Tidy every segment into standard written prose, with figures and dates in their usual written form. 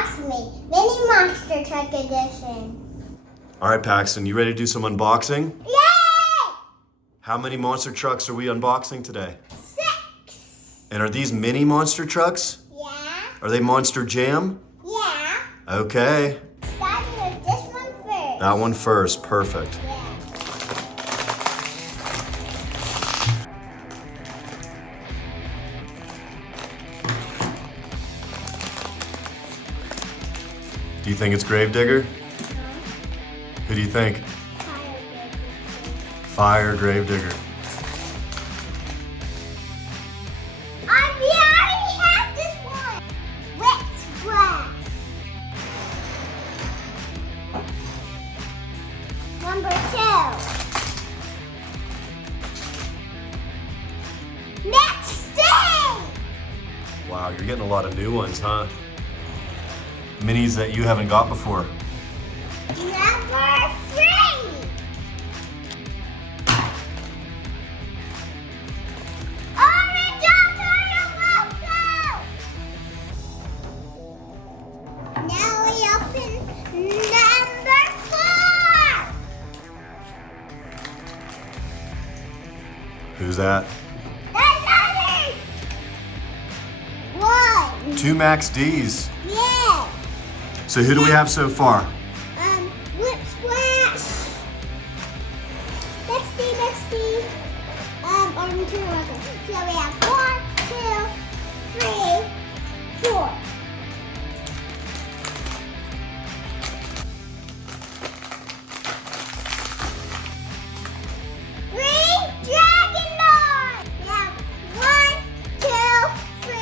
Box Me Mini Monster Truck Edition. All right, Paxton, you ready to do some unboxing? Yay! How many monster trucks are we unboxing today? 6. And are these mini monster trucks? Yeah. Are they Monster Jam? Yeah. Okay. Starting with this one first. That one first, perfect. Yeah. Do you think it's Gravedigger? Who do you think? Fire Gravedigger. We already have this one. Wet Splash. Number 2. Next day. Wow, you're getting a lot of new ones, huh? Minis that you haven't got before. Number 3. Orange Alto. Now we open number 4. Who's that? Another 1. 2 Max Ds. Yeah. So who do we have so far? Whip Splash. Next D. Army Tour Worker. So we have 1, 2, 3, 4. Green Dragonite. We have 1, 2, 3,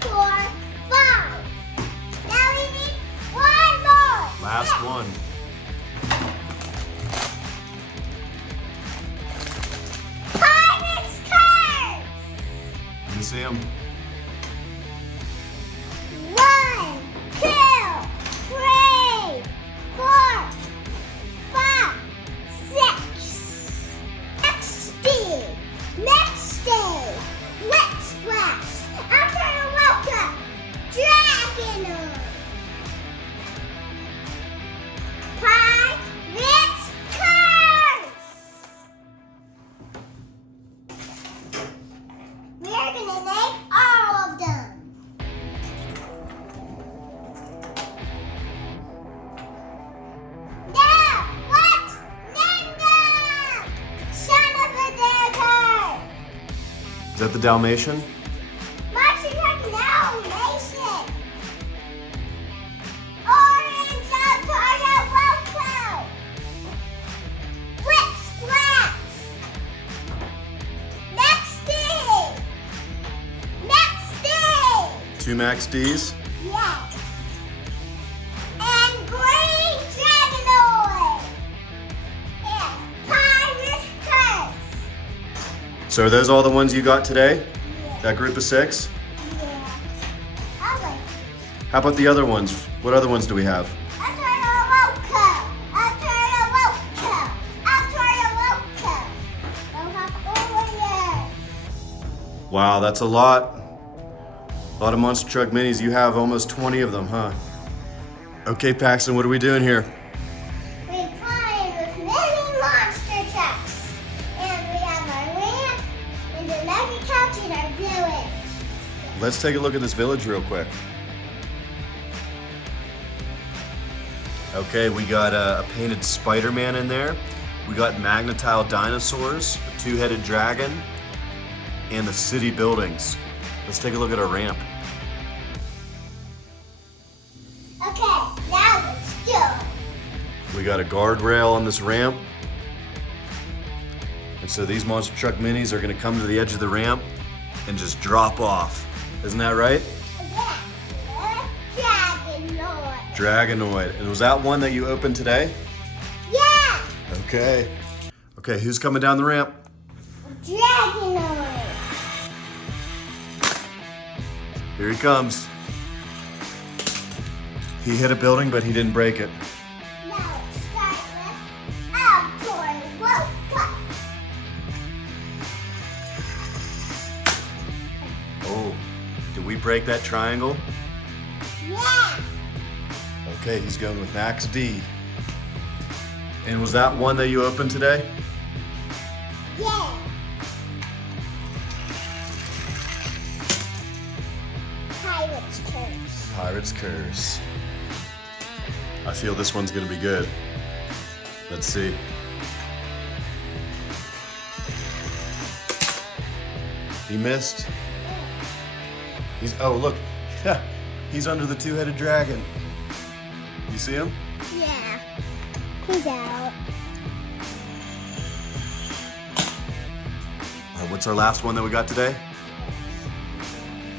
4, 5. Now we need one more. Last one. Pirates cards. Let me see him. 1, 2, 3, 4, 5, 6. Next day. Wet Splash. After a welcome. Dragon. Pirates cards. We're gonna name all of them. Now, let's name them. Son of a dagger. Is that the Dalmatian? Monster Truck Nation. Orange Alto Welcome. Whip Splash. Next day. 2 Max Ds. Yeah. And Green Dragonoid. And Pirates Curse. So are those all the ones you got today? Yeah. That group of 6? Yeah. I like How about the other ones? What other ones do we have? Wow, that's a lot. A lot of monster truck minis. You have almost 20 of them, huh? Okay, Paxton, what are we doing here? We're playing with mini monster trucks. And we have our ramp and the nugget couch in our village. Let's take a look at this village real quick. Okay, we got a painted Spider-Man in there. We got Magna-Tile dinosaurs, a 2-headed dragon, and the city buildings. Let's take a look at our ramp. Okay, now let's go. We got a guardrail on this ramp. And so these monster truck minis are gonna come to the edge of the ramp and just drop off. Isn't that right? Yeah, Dragonoid. Dragonoid. And was that one that you opened today? Yeah, Okay. Okay, who's coming down the ramp? Dragonoid. Here he comes. He hit a building, but he didn't break it. Now let's start with Outdoor Welcome. Oh, did we break that triangle? Yeah. Okay, he's going with Max D. And was that one that you opened today? Yeah. Pirate's Curse. Pirate's Curse. I feel this one's gonna be good. Let's see. He missed. Oh look, he's under the two-headed dragon. You see him? Yeah. He's out. What's our last one that we got today?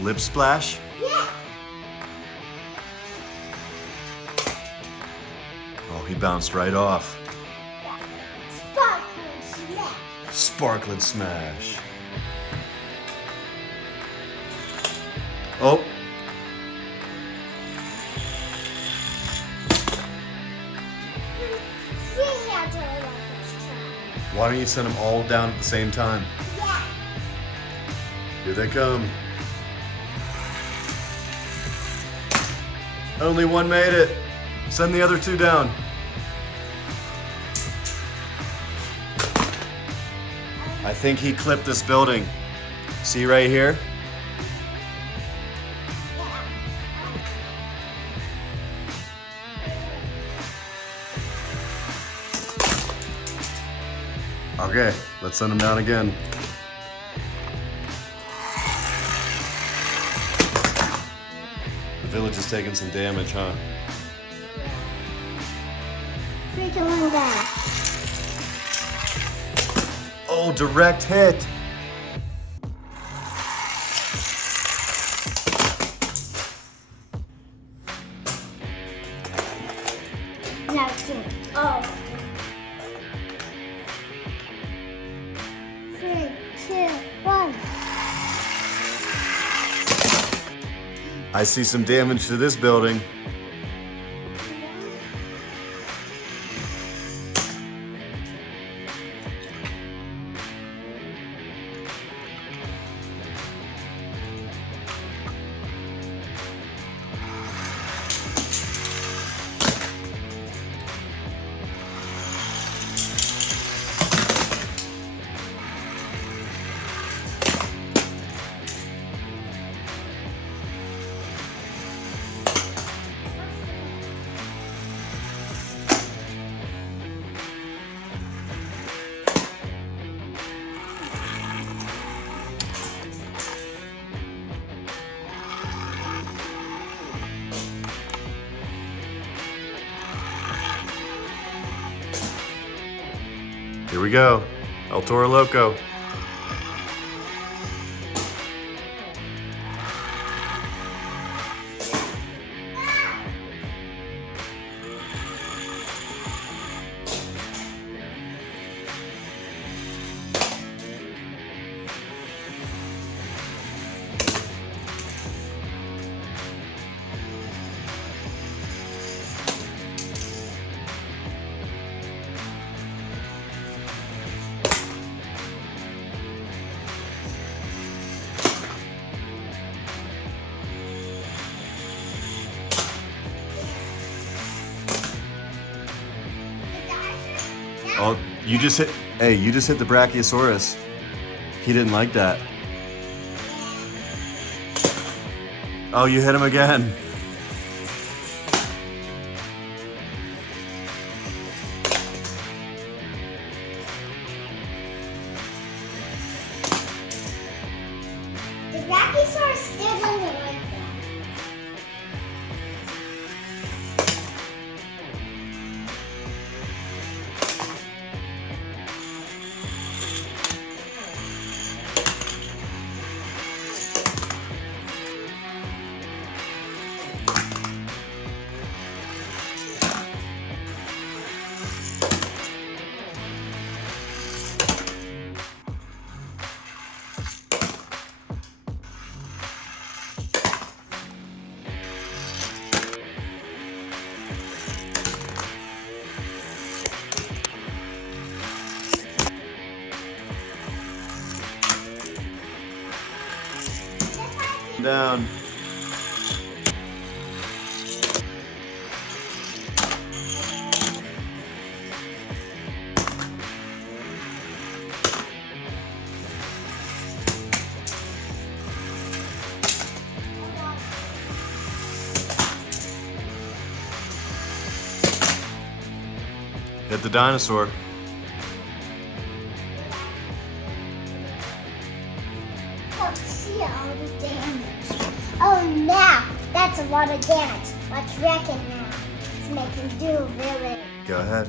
Lip Splash? Yeah. Oh, he bounced right off. Sparkling Smash. Sparkling Smash. Oh. Really out to a luggage truck. Why don't you send them all down at the same time? Yeah. Here they come. Only one made it. Send the other two down. I think he clipped this building. See right here? Okay, let's send him down again. The village is taking some damage, huh? 3, 2, 1, go. Oh, direct hit. Now 2. Oh. 3, 2, 1. I see some damage to this building. Here we go. El Toro Loco. Oh, you just hit the Brachiosaurus. He didn't like that. Oh, you hit him again. The Brachiosaurus still doesn't like that. Down. Hit the dinosaur. Oh, see all the damage. Oh, now that's a lot of damage. Let's wreck it now. Let's make him do really. Go ahead.